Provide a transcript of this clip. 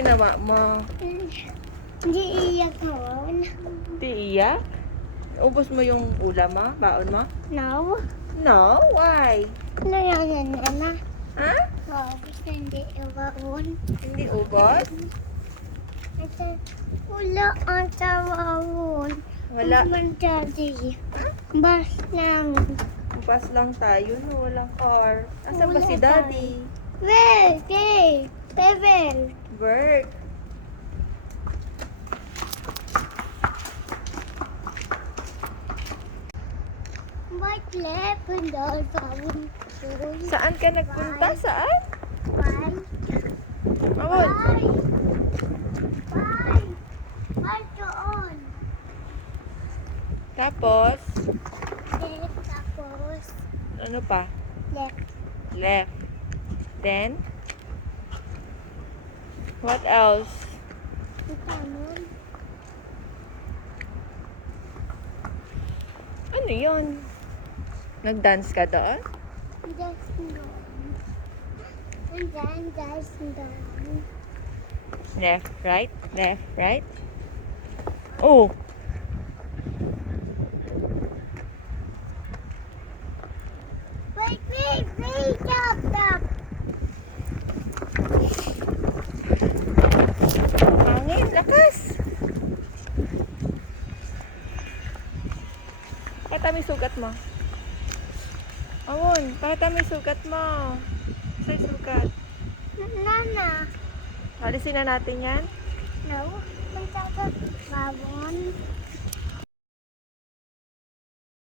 ginawa mo? Hindi iyak noon. Di iyak? Ubos mo yung ulam mo? Baon mo? No. No? Why? Na. Ha? Tapos hindi iwaon. Hindi ubos? Ito, wala ang tawawon. Wala. Ang daddy. Bas lang. Bus lang tayo, no? Walang car. Asan ba Wala si Daddy? Well, okay. Bebel. Bert. Ba't left ang tawawon? Saan ka nagpunta? Saan? Bye. Awon. Bye. Bye. Bye doon. Tapos, Left tapos ano pa? left. Left. Then, what else? Kita mo? Ano yun? Nag-dance ka doon? Just doon. And then just doon. Left, right? Left, right? Oh! Wait, stop. Hangin, lakas! Pakita mo yung sugat mo. Awon, pakita mo yung sugat mo. Sa'yo sugat. Nana. Alisin na natin yan. No. Punta ka babon.